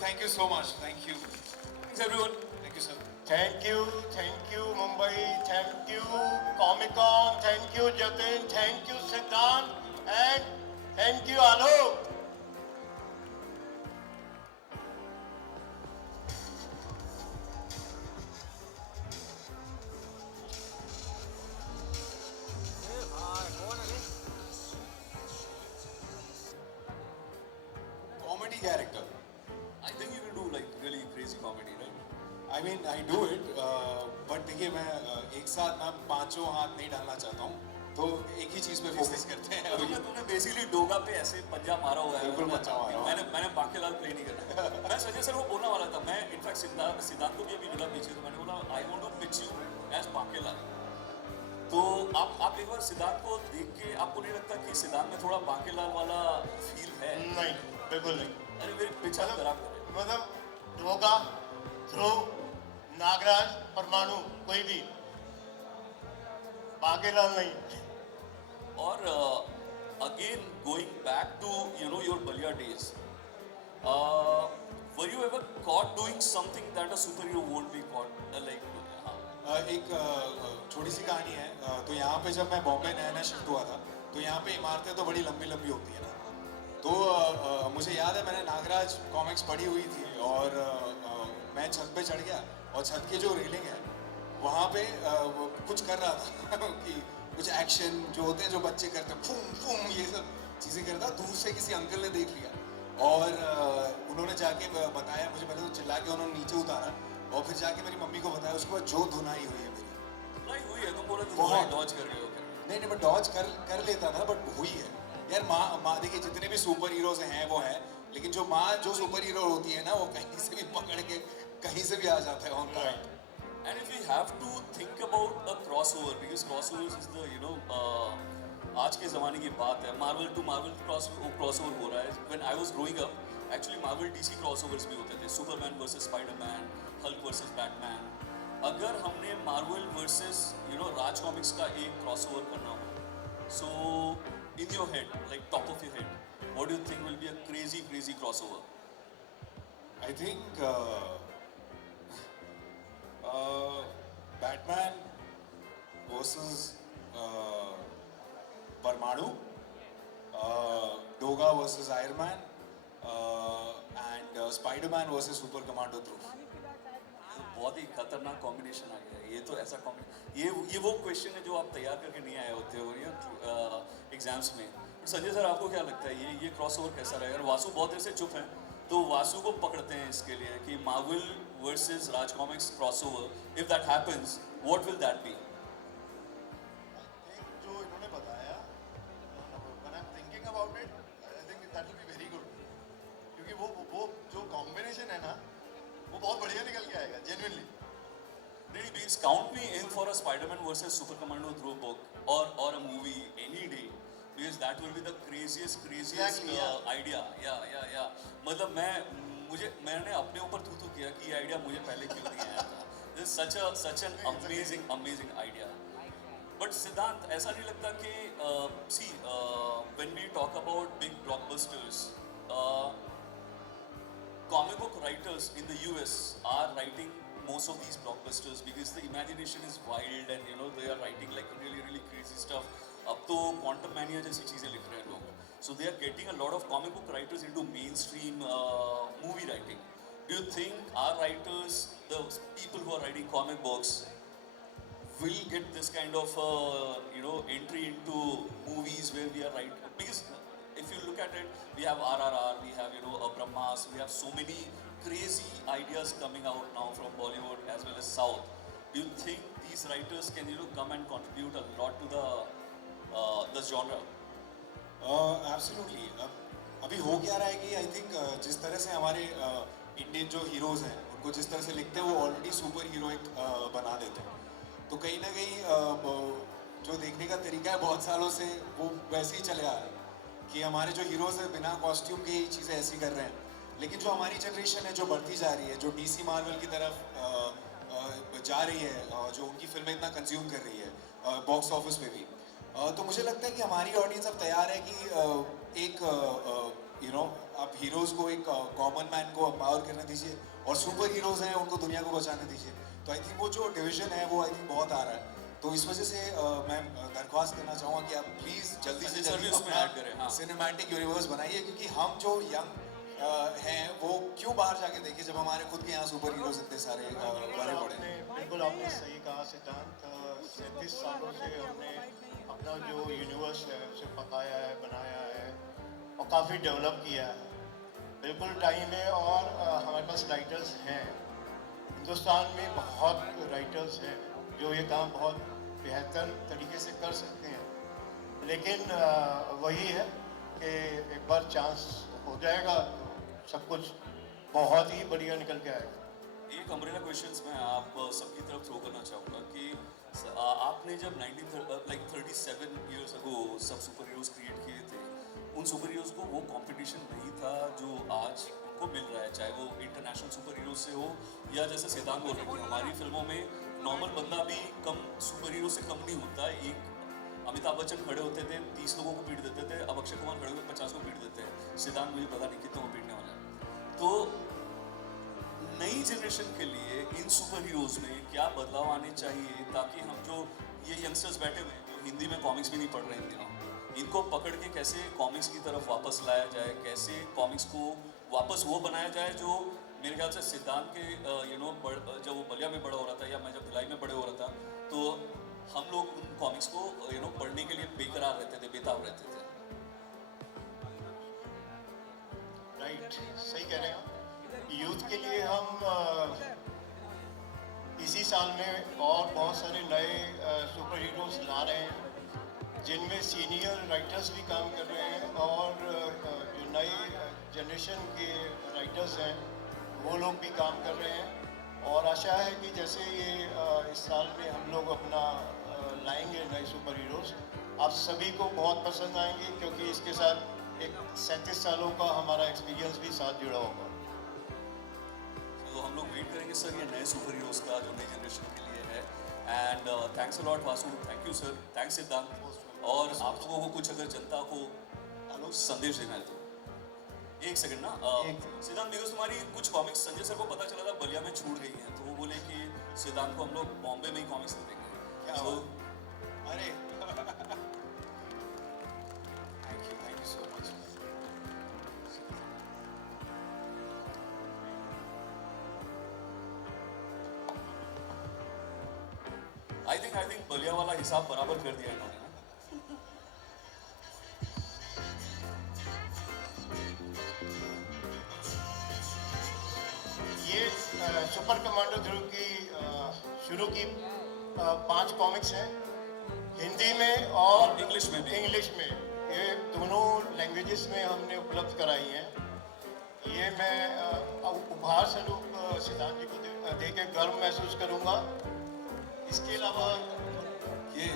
Thank you so much. Thank you. Thanks everyone. Thank you, sir. Thank you Mumbai, thank you Comic Con, thank you Jatin, thank you Siddhant, and thank you Alok. Comedy character. I think you can do like really crazy comedy, right? I mean, I do it, but देखिए मैं एक साथ ना पांचों हाथ नहीं डालना चाहता हूँ, तो एक ही चीज पे फोकस करते हैं। तुमने बेसिकली डोगा पे ऐसे पंजा मारा हुआ है। बिल्कुल पंजा मारा हुआ है। मैंने बाकेलाल प्ले नहीं करना। मैं संजय सर को बोलने वाला था, मैं इनफैक्ट सिद्धांत को भी अभी मिला पीछे, तो मैंने बोला I want to pitch you as Bankelal. तो आप एक बार सिद्धांत को देख के आपको नहीं लगता कि सिद्धांत में थोड़ा बाकेलाल वाला फील है? नहीं, बिल्कुल नहीं। अरे मेरे पिछा खराब करे। मतलब ढोका, ध्रुव, नागराज, परमाणु, कोई भी बाकेलाल नहीं। और again going back to your Ballia days, were you ever caught doing something that a super hero won't be caught? Like एक छोटी सी कहानी है। तो यहाँ पे जब मैं बॉम्बे नया नया शिफ्ट हुआ था, तो यहाँ पे इमारतें तो बड़ी लंबी लंबी होती है ना, तो मुझे याद है मैंने नागराज कॉमिक्स पढ़ी हुई थी, और मैं छत पे चढ़ गया, और छत की जो रेलिंग है वहाँ पे कुछ कर रहा था कि कुछ एक्शन जो होते हैं जो बच्चे करते हैं, फूम फूम ये सब चीज़ें कर रहा था। दूर से किसी अंकल ने देख लिया, और उन्होंने जाके बताया मुझे, पहले तो चिल्ला के उन्होंने नीचे उतारा, और फिर जाके मेरी मम्मी को बताया। उसके बाद जो धुनाई हुई है मेरी, धुनाई हुई है, तुम बोले तो बहुत डॉज कर रहे हो। नहीं मैं डॉज कर लेता था, बट हुई है यार। माँ देखिए, जितने भी सुपर हीरोज हैं वो है, लेकिन जो माँ जो सुपर हीरो होती है ना, वो कहीं से भी पकड़ के कहीं से भी आ जाता है on right. And if you have to think about a crossover, because crossovers is the आज के ज़माने की बात है। मार्वल टू मार्वल क्रॉसओवर हो रहा है। When I was growing up, actually Marvel DC crossovers भी होते थे, Superman versus Spiderman, Hulk versus Batman. अगर हमने मार्वल वर्सेस राज कॉमिक्स का एक क्रॉसओवर करना हो, सो in your head, like top of your head, what do you think will be a crazy crossover? I think Batman versus Parmanu, Doga versus Iron Man, and Spider-Man versus Super Commando Dhruv. बहुत ही खतरनाक combination आ गया है। ये तो ऐसा ये वो question है जो आप तैयार करके नहीं आए होते हो या एग्जाम्स में। संजय सर, आपको क्या लगता है ये क्रॉसओवर कैसा रहेगा? और वासु बहुत देर से चुप हैं, तो वासु को पकड़ते हैं इसके लिए कि Marvel versus Raj comics crossover, if that happens, what will that be? जो इन्होंने बताया, when I'm thinking about it, I think that will be very good, क्योंकि वो जो कॉम्बिनेशन है ना, वो बहुत बढ़िया निकल के आएगा, genuinely. Really, please count me in for a Spider-Man versus Super Commando Dhruv book or a movie any day, because that will be the craziest Exactly, yeah. idea. Yeah. मतलब मैंने अपने ऊपर थू किया कि ये आइडिया मुझे पहले क्यों नहीं आया था। This is such an amazing idea. But सिद्धांत, ऐसा नहीं लगता कि when we talk about big blockbusters, comic book writers in the US are writing most of these blockbusters because the imagination is wild, and they are writing like really crazy stuff. अब तो quantum mania जैसी चीजें लिख रहे हैं लोग, so they are getting a lot of comic book writers into mainstream movie writing. Do you think our writers, the people who are writing comic books, will get this kind of entry into movies where we are writing? Because if you look at it, we have RRR, we have Brahmas, we have so many crazy ideas coming out now from Bollywood as well as South. Do you think these writers can come and contribute a lot to the genre? Absolutely. अभी हो क्या रहा है कि I think जिस तरह से हमारे इंडियन जो हीरोज हैं उनको जिस तरह से लिखते हैं वो ऑलरेडी सुपर हीरोइक बना देते हैं, तो कहीं ना कहीं जो देखने का तरीका है बहुत सालों से वो वैसे ही चले आ रहा है कि हमारे जो हीरोज हैं बिना कॉस्ट्यूम के ही चीज़ें ऐसी कर रहे हैं। लेकिन जो हमारी जनरेशन है जो बढ़ती जा रही है, जो डीसी मार्वल की तरफ जा रही है, जो उनकी फिल्में इतना कंज्यूम कर रही है बॉक्स ऑफिस पे भी, तो मुझे लगता है कि हमारी ऑडियंस अब तैयार है कि एक यू नो आप हीरोज को एक कॉमन मैन को एम्पावर करने दीजिए और सुपर हीरोज हैं उनको दुनिया को बचाने दीजिए. तो आई थिंक वो जो डिवीजन है वो आई थिंक बहुत आ रहा है. तो इस वजह से मैं दरख्वास्त करना चाहूँगा कि आप प्लीज़ जल्दी से संजय सर भी जल्दी उसमें अपना ऐड करें, हाँ. सिनेमैटिक यूनिवर्स बनाइए, क्योंकि हम जो यंग हैं वो क्यों बाहर जाके देखें जब हमारे खुद के यहाँ सुपर हीरोज इतने सारे बड़े बड़े हैं. बिल्कुल आपने सही कहा सिद्धांत. 37 सालों से हमने अपना जो यूनिवर्स है उसे पकाया है, बनाया है और काफ़ी डेवलप किया है. बिल्कुल टाइम है और हमारे पास राइटर्स हैं. हिंदुस्तान में बहुत राइटर्स हैं जो ये काम बहुत बेहतर तरीके से कर सकते हैं. लेकिन वही है कि एक बार चांस हो जाएगा तो सब कुछ बहुत ही बढ़िया निकल के आएगा. एक अम्ब्रेला क्वेश्चंस मैं आप सबकी तरफ थ्रो करना चाहूँगा कि आपने जब 37 इयर्स अगो सब सुपर हीरोज क्रिएट किए थे, उन सुपर हीरोज को वो कंपटीशन नहीं था जो आज उनको मिल रहा है, चाहे वो इंटरनेशनल सुपर हीरोज से हो या जैसे सिद्धांत बोल रहे थे हमारी फिल्मों में नॉर्मल बंदा भी कम सुपर हीरो से कम नहीं होता. एक अमिताभ बच्चन खड़े होते थे 30 लोगों को पीट देते थे, अब अक्षय कुमार खड़े होकर 50 को पीट देते हैं. सिद्धांत मुझे पता नहीं कितने को पीटने वाला है. तो नई जनरेशन के लिए इन सुपर हीरोज में क्या बदलाव आने चाहिए ताकि हम जो ये यंगस्टर्स बैठे हुए हैं जो हिंदी में कॉमिक्स भी नहीं पढ़ रहे इन दिनों, इनको पकड़ के कैसे कॉमिक्स की तरफ वापस लाया जाए, कैसे कॉमिक्स को वापस वो बनाया जाए जो मेरे ख्याल से सिद्धांत के जब वो बलिया में बड़ा हो रहा था या मैं जब भिलाई में बड़े हो रहा था तो हम लोग उन कॉमिक्स को पढ़ने के लिए बेकरार रहते थे, बेताब रहते थे. राइट, सही कह रहे हैं आप. यूथ के लिए हम इसी साल में और बहुत सारे नए सुपर हीरोज ला रहे हैं जिनमें सीनियर राइटर्स भी काम कर रहे हैं और जो नए जनरेशन के राइटर्स हैं वो लोग भी काम कर रहे हैं. और आशा है कि जैसे ये इस साल में हम लोग अपना लाएंगे नए सुपर हीरोज, आप सभी को बहुत पसंद आएंगे क्योंकि इसके साथ एक 37 सालों का हमारा एक्सपीरियंस भी साथ जुड़ा होगा. तो हम लोग वेट करेंगे सर ये नए सुपर हीरोज का जो नई जनरेशन के लिए है. And thanks a lot Vasu, thank you sir, thanks सिद्धांत. और आप लोगों को कुछ अगर जनता को संदेश देना है तो एक सेकंड ना सिद्धांत, बिकॉज तुम्हारी कुछ कॉमिक्स संजय सर को पता चला था बलिया में छूट गई हैं, तो वो बोले कि सिद्धांत को हम लोग बॉम्बे में ही कॉमिक्स दे देंगे. तो अरे thank you so much. I think Ballia वाला हिसाब बराबर कर दिया इन्होंने ना. ये सुपर कमांडो ध्रुव की शुरू की 5 कॉमिक्स हैं हिंदी में और इंग्लिश में भी. इंग्लिश में. ये दोनों लैंग्वेजेस में हमने उपलब्ध कराई हैं. ये मैं उपहार स्वरूप सिद्धांत जी को दे के गर्व महसूस करूंगा. इसके अलावा ये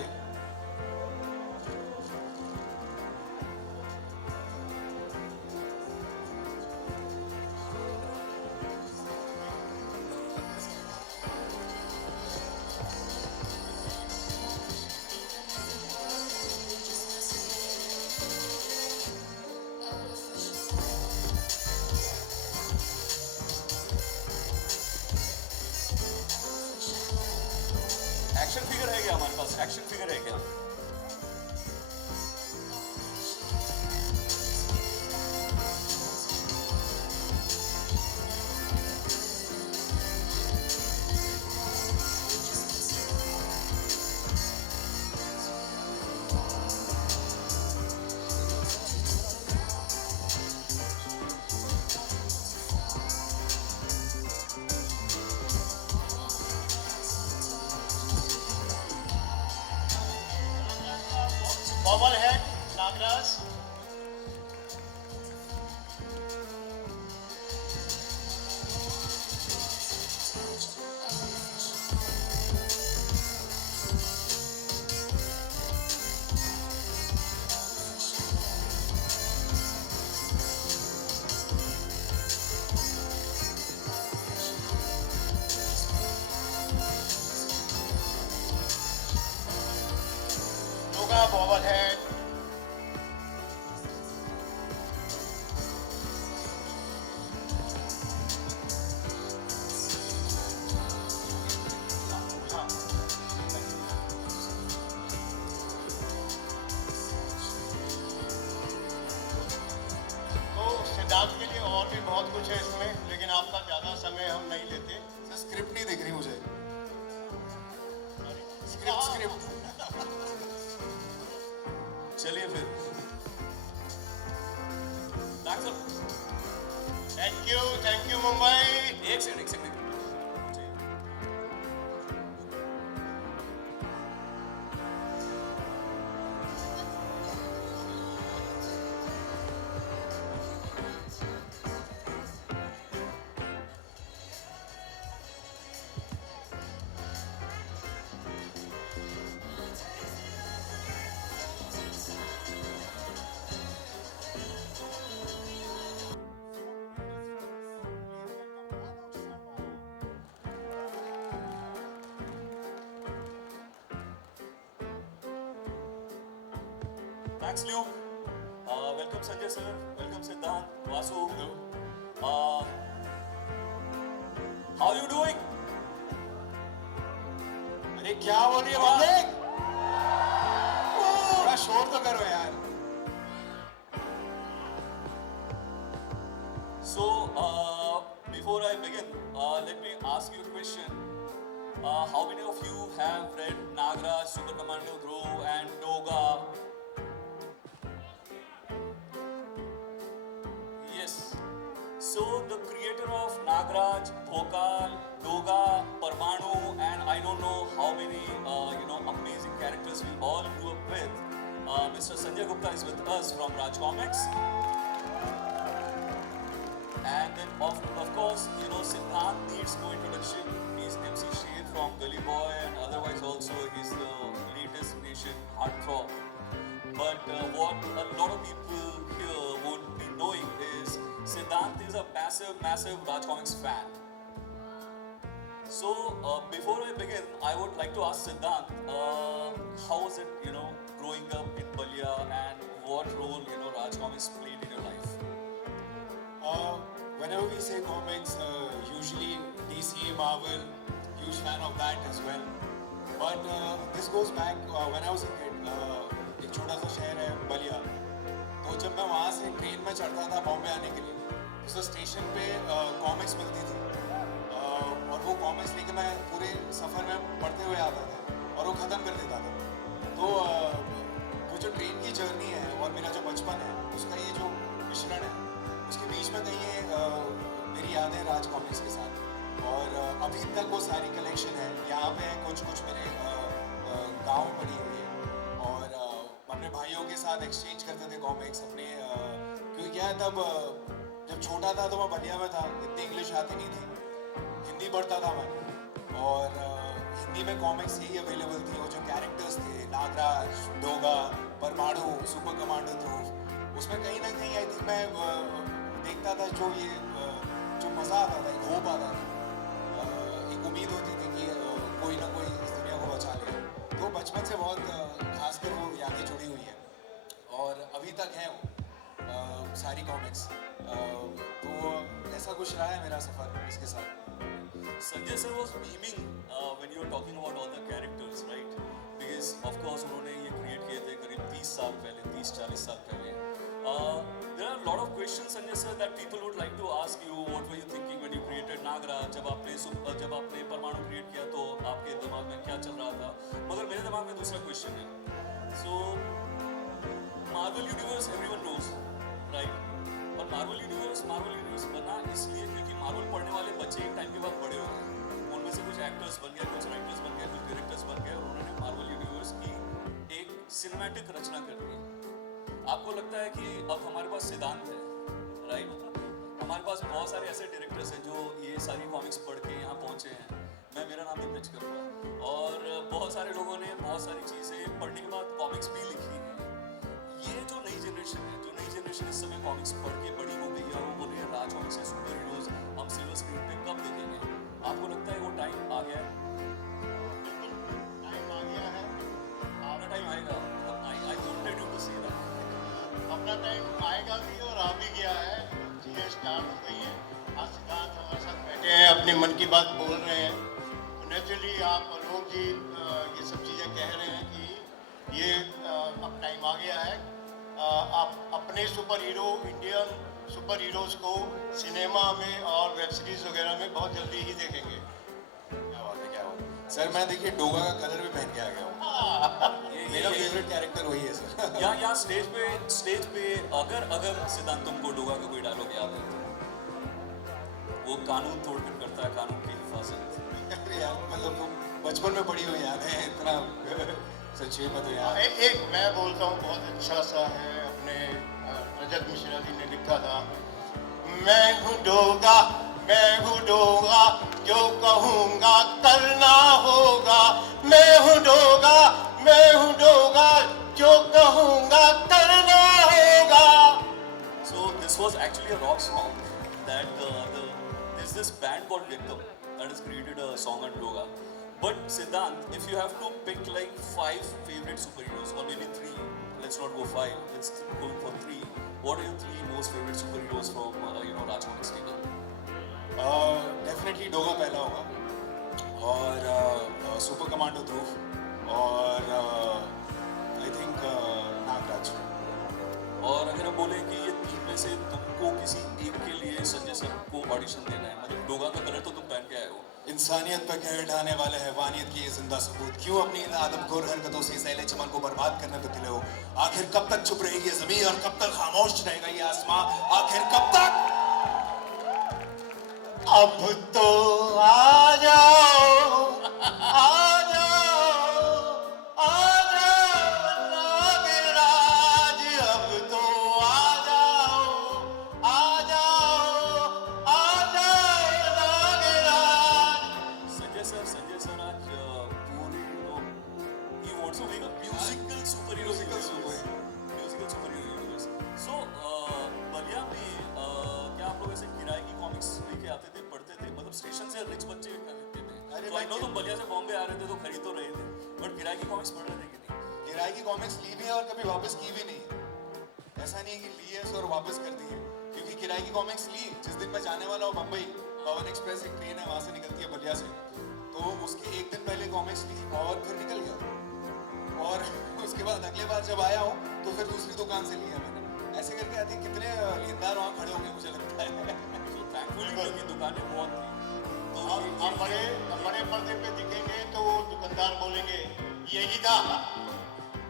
एक्शन फिगर है क्या हमारे पास? एक्शन फिगर है क्या? बॉबल हेड नागराज. योगा बॉबल हेड. बहुत कुछ है इसमें, लेकिन आपका ज़्यादा समय हम नहीं लेते। सर स्क्रिप्ट नहीं दिख रही मुझे। स्क्रिप्ट चलिए फिर थैंक यू मुंबई। एक second Thanks, Luke. Welcome, Sanjay sir. Welcome, Siddhant, Vasu. How are you doing? अरे क्या बोल रही है बंदे? थोड़ा शोर तो करो यार। So, before I begin, let me ask you a question. How many of you have read Nagraj, Super Commando Dhruv, and Doga? Yes. So the creator of Nagraj, Bhokal, Doga, Parmanu, and I don't know how many amazing characters we all grew up with. Mr. Sanjay Gupta is with us from Raj Comics. And then of course, Siddhant needs no introduction. He's MC Shade from Gully Boy, and otherwise also he's the latest nation heartthrob. But what a lot of people here would be knowing is Siddhant is a massive Raj Comics fan. So before I begin, I would like to ask Siddhant, how was it, growing up in Balia, and what role, Raj Comics played in your life? Whenever we say comics, usually DC, Marvel, huge fan of that as well. But this goes back when I was a kid. एक छोटा सा शहर है बलिया, तो जब मैं वहाँ से ट्रेन में चढ़ता था बॉम्बे आने के लिए, तो स्टेशन पे कॉमिक्स मिलती थी, और वो कॉमिक्स लेके मैं पूरे सफ़र में पढ़ते हुए आता था और वो ख़त्म कर देता था। तो वो जो ट्रेन की जर्नी है और मेरा जो बचपन है, उसका ये जो मिश्रण है, उसके बीच में कहीं ये मेरी यादें राज कॉमिक्स के साथ, और अभी तक वो सारी कलेक्शन है यहाँ पे। कुछ मेरे गांव में पड़ी हुई है, और अपने भाइयों के साथ एक्सचेंज करते थे कॉमिक्स अपने, क्योंकि क्या है तब जब छोटा था तो मैं बलिया में था, इतनी इंग्लिश आती नहीं थी, हिंदी पढ़ता था मैं, और हिंदी में कॉमिक्स यही अवेलेबल थी। वो जो कैरेक्टर्स थे नागराज, डोगा, परमाणु, सुपर कमांडो ध्रुव, उसमें कहीं ना कहीं आई थिंक मैं देखता था जो मज़ा आता था, एक होप आता था, एक उम्मीद होती थी कि कोई ना कोई इस दुनिया को बचा ले। तो बचपन से बहुत खासकर वो यादें जुड़ी हुई हैं, और अभी तक हैं वो सारी कॉमिक्स। तो ऐसा कुछ रहा है मेरा सफ़र इसके साथ। Sanjay sir was beaming when you were talking about all the characters, right? Because of course उन्होंने ये create किए थे करीब 30 साल पहले, 30-40 साल पहले। There are a lot of questions, Sanjay sir, that people would like to ask you. What were you thinking when you created Nagraj? जब आपने परमाणु create किया तो आपके दिमाग में क्या चल रहा था? मगर मेरे दिमाग में दूसरा question है। So Marvel Universe everyone knows, right? और Marvel Universe बना इसलिए क्योंकि Marvel पढ़ने वाले बच्चे एक टाइम के बाद बड़े हो गए, उनमें से कुछ एक्टर्स बन गए, कुछ राइटर्स बन गए, कुछ डायरेक्टर्स बन गए, और उन्होंने Marvel Universe की एक सिनेमैटिक रचना कर दी। आपको लगता है कि अब हमारे पास सिद्धांत है, राइट? हमारे पास बहुत सारे ऐसे डायरेक्टर्स हैं जो ये सारी कॉमिक्स पढ़ के यहाँ पहुँचे हैं। मैं मेरा नाम भी पिच करूँगा, और बहुत सारे लोगों ने बहुत सारी चीज़ें पढ़ने के बाद कॉमिक्स भी लिखी हैं। ये जो नई जनरेशन है, इस समय कॉमिक्स पढ़ के बड़ी हो गई है, और वो बोल रही है राज कॉमिक्स से सुपर हीरोज हम सिल्वर स्क्रीन पे कब देखेंगे? आपको लगता है वो टाइम आ गया है? टाइम आ गया है, अपना टाइम आएगा। I wanted you to say that. अपना टाइम आएगा भी और आ भी गया है। चीज़ें स्टार्ट हो गई हैं। आज सिद्धांत हमारे साथ बैठे हैं, अपनी मन की बात बोल रहे हैं, तो नेचुरली आप लोग जी ये सब चीज़ें कह रहे हैं कि ये अब टाइम आ गया है। आप अपने super hero Indian super heroes को सिनेमा में और वेब सीरीज वगैरह में बहुत जल्दी ही देखेंगे। क्या बात है, क्या बात है। सर मैं देखिए डोगा का कलर भी पहन के आ गया हूँ। मेरा फेवरेट कैरेक्टर वही है सर। यहाँ स्टेज पे अगर सिद्धांत तुमको डोगा का कोई डायलॉग याद है तो वो कानून तोड़कर करता है कानून की हिफाजत। अरे यार मतलब वो बचपन में पड़ी हुई याद है इतना सच्ची में तो यार। एक मैं बोलता हूँ बहुत अच्छा सा है, अपने रजत मिश्रा जी ने लिखा था, मैं हूँ डोगा जो कहूँगा करना होगा, मैं हूँ डोगा जो कहूँगा करना होगा। So this was actually a rock song that there's this band called Vikram that has created a song on Doga. But Siddhant, if you have to pick like 5 favorite superheroes or maybe 3, let's not go 5, let's go for 3. What are your 3 most favorite superheroes from Raj Comics Table? Definitely Doga पहला होगा और super commando ध्रुव और I think Nagraj. और अगर हम बोले कि ये 3 में से तुमको किसी एक के लिए संजय सर को ऑडिशन देना है, मतलब डोगा का कलर तो तुम पहन के आए हो, इंसानियत पर कहर ढाने वाले हैवानियत की ये जिंदा सबूत, क्यों अपनी इन आदमखोर हरकतों से इस अहले चमन को बर्बाद करने पे तुले हो? आखिर कब तक चुप रहेगी ये जमीन और कब तक खामोश रहेगा ये आसमां? आखिर कब तक? अब तो आ जाओ नागराज, अब तो आ जाओ नागराज। संजय सर आज पूरे he wants to make a musical superhero universe. So Ballia में क्या आप लोग ऐसे किराए की कॉमिक्स लेके आते थे, पढ़ते थे, मतलब स्टेशन से रिच बच्चे खरीदते थे? अरे तो आई नो तुम बलिया से बॉम्बे आ रहे थे तो खरीद तो रहे थे, बट किराए की कॉमिक्स पढ़ रहे थे कि नहीं? किराए की कॉमिक्स ली भी है और कभी वापस की भी नहीं है। ऐसा नहीं है कि ली है और वापस कर दी है, क्योंकि किराए की कॉमिक्स ली जिस दिन मैं जाने वाला हूँ मुंबई, पवन एक्सप्रेस एक ट्रेन है वहाँ से निकलती है बलिया से, तो उसके एक दिन पहले कॉमिक्स ली और फिर निकल गया। और उसके बाद अगले बार जब आया हूँ तो फिर दूसरी दुकान से लिया मैंने। ऐसे करके आई थिंक कितने लेनदार वहाँ खड़े होंगे मुझे लगता है। So thankfully क्योंकि दुकानें बहुत थी, तो हम बड़े पर्दे पे दिखेंगे तो वो दुकानदार बोलेंगे यही था।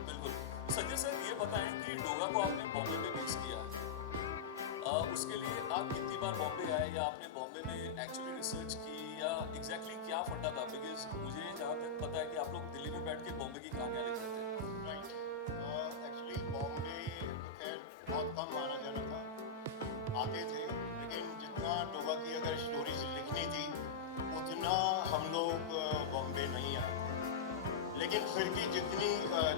बिल्कुल। संजय सर ये बताएं कि डोगा को आपने बॉम्बे में बेस किया, उसके लिए आप कितनी बार बॉम्बे आए, या आपने बॉम्बे में एक्चुअली रिसर्च की, या एग्जैक्टली क्या फंडा था? बिकॉज मुझे जहाँ तक पता है कि आप लोग दिल्ली में बैठ के बॉम्बे की कहानियाँ लिखते थे। राइट, एक्चुअली बॉम्बे खैर बहुत कम माना जाना था, आते थे, लेकिन जितना डोगा की अगर स्टोरीज लिखनी थी उतना हम लोग बॉम्बे नहीं आए थे। लेकिन फिर भी जितनी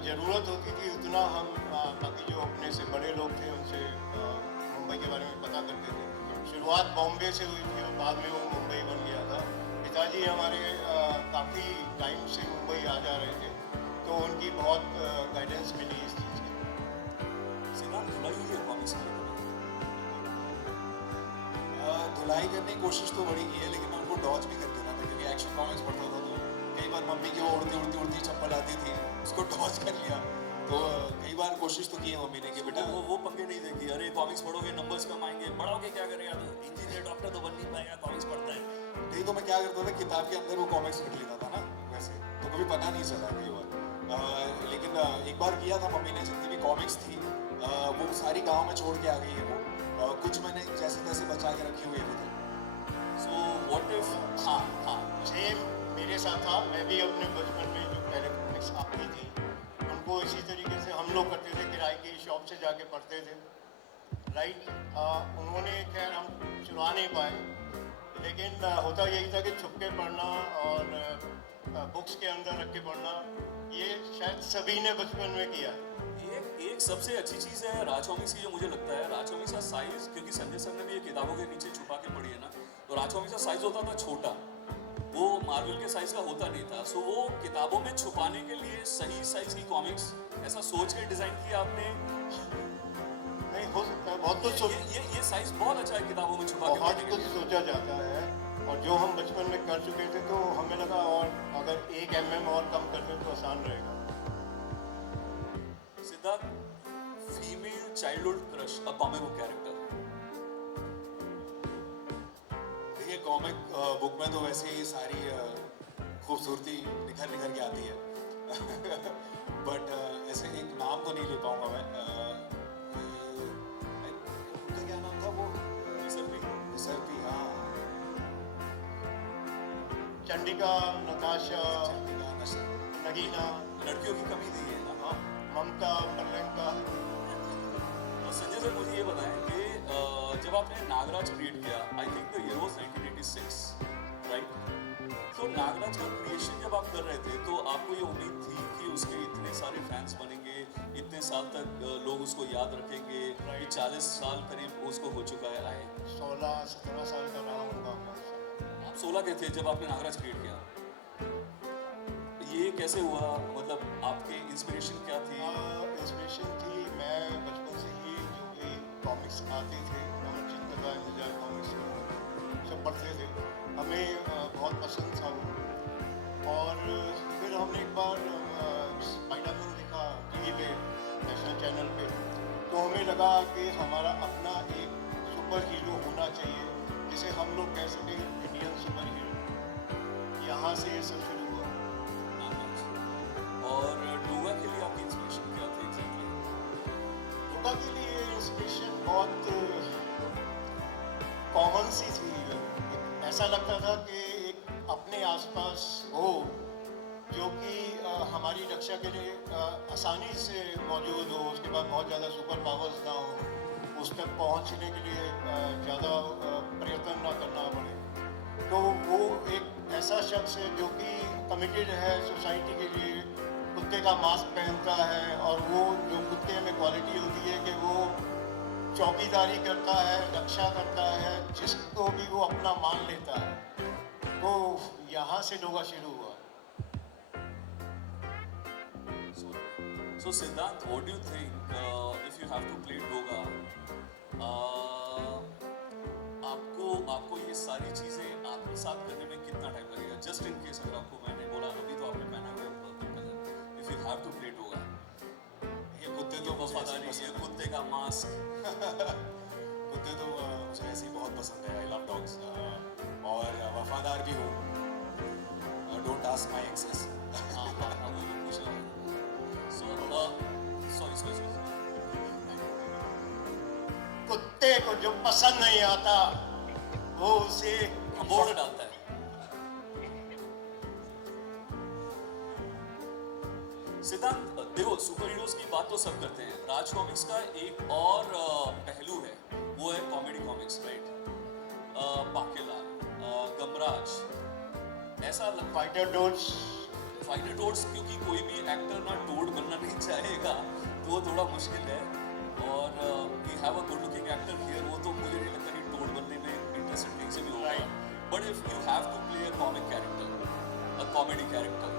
ज़रूरत होती थी उतना हम बाकी जो अपने से बड़े लोग थे उनसे मुंबई के बारे में पता करते थे। शुरुआत बॉम्बे से हुई थी और बाद में वो मुंबई बन गया था। पिताजी हमारे काफ़ी टाइम से मुंबई आ जा रहे थे, तो उनकी बहुत गाइडेंस मिली इस चीज़ की। सिद्धांत धुलाई हुई है कॉमिक्स की? धुलाई करने की कोशिश तो बड़ी की है, लेकिन मैं उनको डॉज भी कर देता था, क्योंकि एक्शन कॉमिक्स पढ़ता था तो कई बार मम्मी की वो उड़ती चप्पल आती थी, उसको डॉज कर लिया। तो कई बार कोशिश तो की है मम्मी ने कि बेटा वो पंगे नहीं देखी, अरे कॉमिक्स पढ़ोगे नंबर्स कम आएंगे, बड़ोगे क्या करेगा, तो इंजीनियर डॉक्टर तो बन नहीं पाएगा, कॉमिक्स पढ़ता है। नहीं तो मैं क्या करता था, किताब के अंदर वो कॉमिक्स रख लेता था ना वैसे, तो कभी पता नहीं चला कई बार। लेकिन एक बार किया था मम्मी ने, जितनी भी कॉमिक्स थी वो सारी गांव में छोड़ के आ गई है वो, कुछ मैंने जैसे तैसे बचा के रखी हुई है। सो व्हाट इफ हाँ सेम मेरे साथ था। मैं भी अपने बचपन में जो पहले कॉमिक्स आती थी उनको इसी तरीके से हम लोग करते थे, किराए की शॉप से जाके पढ़ते थे। राइट, उन्होंने खैर हम चुरा नहीं पाए, लेकिन होता यही था कि छुप के पढ़ना और बुक्स के अंदर रख के पढ़ना, ये शायद सभी ने बचपन में किया। एक सबसे अच्छी चीज़ है राज कॉमिक्स की जो मुझे लगता है, राज कॉमिक्स का साइज, क्योंकि संजय सर ने भी ये किताबों के नीचे छुपा के पढ़ी है ना, तो राज कॉमिक्स का साइज होता था छोटा, वो मार्वल के साइज का होता नहीं था। सो वो किताबों में छुपाने के लिए सही साइज की कॉमिक्स ऐसा सोच के डिजाइन किया आपने? नहीं हो सकता है, बहुत कुछ ये साइज बहुत अच्छा है किताबों में छुपा के बहुत पढ़ने के कुछ लिए। सोचा जाता है, और जो हम बचपन में कर चुके थे तो हमें लगा और अगर 1 mm और कम कर दें तो आसान रहेगा। Siddharth, female childhood crush, a comic book character? Comic book में तो वैसे ही सारी खूबसूरती निखर निखर के आती है बट ऐसे एक नाम तो नहीं ले पाऊंगा मैं उनका क्या नाम था वो सर भी हाँ चंडिका, नताशा, चंडिका नशा नगीना, लड़कियों की कमी नहीं है ना। ममता, प्रियंका। तो संजय सर मुझे ये बताएं कि जब आपने नागराज क्रिएट किया, I think the year was 1986, right? तो नागराज का क्रिएशन जब आप कर रहे थे तो आपको ये उम्मीद थी कि उसके इतने सारे फैंस बनेंगे, इतने साल तक लोग उसको याद रखेंगे, ये 40 साल करीब उसको हो चुका है आए। 16-17 साल का रहा हूँगा मैं। आप 16 के थे जब आपने नागराज क्रिएट किया, ये कैसे हुआ? मतलब आपके इंस्पिरेशन क्या थी? इंस्पिरेशन थी, मैं बचपन से ही जो भी कॉमिक्स आते थे, अमरजीत का इंतजार कॉमिक्स सब पढ़ते थे, हमें बहुत पसंद था वो। और फिर हमने एक बार स्पाइडरमैन देखा टीवी पे, नेशनल चैनल पे, तो हमें लगा कि हमारा अपना एक सुपर हीरो होना चाहिए जिसे हम लोग कह सकें इंडियन सुपर हीरो। यहाँ से ये सब शुरू हुआ। और डोगा के लिए आपकी इंस्पिरेशन क्या थी एग्जैक्टली? डोगा के लिए इंस्पिरेशन बहुत कॉमन सी थी। ऐसा लगता था कि एक अपने आसपास हो जो कि हमारी रक्षा के लिए आसानी से मौजूद हो, उसके बाद बहुत ज़्यादा सुपर पावर्स ना हो, उस तक पहुंचने के लिए ज़्यादा प्रयत्न ना करना पड़े। तो वो एक ऐसा शख्स है जो कि कमिटेड है सोसाइटी के लिए, कुत्ते का मास्क पहनता है, और वो जो कुत्ते में क्वालिटी होती है कि वो चौकीदारी करता है, रक्षा करता है, जिसको भी वो अपना मान लेता है। तो यहाँ से डोगा शुरू हुआ। So Siddhant, what do you think if you have to play Doga? आपको ये सारी चीजें आपके साथ करने में कितना टाइम लगेगा? जस्ट इन केस अगर आपको मैंने बोला अभी तो आपने पहना हुआ है, if you have to play Doga, ये कुत्ते तो वफादारी, ये कुत्ते का मास्क, कुत्ते तो मुझे ऐसे ही बहुत पसंद है। आई लव डॉग्स और वफादार भी हूँ। Don't ask my exes. हाँ वो भी पूछ रहा हूँ। सॉरी कुत्ते को जो पसंद नहीं आता वो उसे बोर्ड डालता है। सिद्धांत देखो, सुपर हीरोज की बात तो सब करते हैं, राज कॉमिक्स का एक और पहलू है, वो है कॉमेडी कॉमिक्स, राइट? पाकेला, गमराज, ऐसा फाइटर डोर्स। फाइटर टोड्स, क्योंकि कोई भी एक्टर ना टोड बनना नहीं चाहेगा तो वो थोड़ा मुश्किल है, और we have a good looking actor here, वो तो मुझे नहीं लगता कि टोड बनने में इंटरेस्टेड कहीं से भी होगा। But if you have to play a comic character, a comedy character,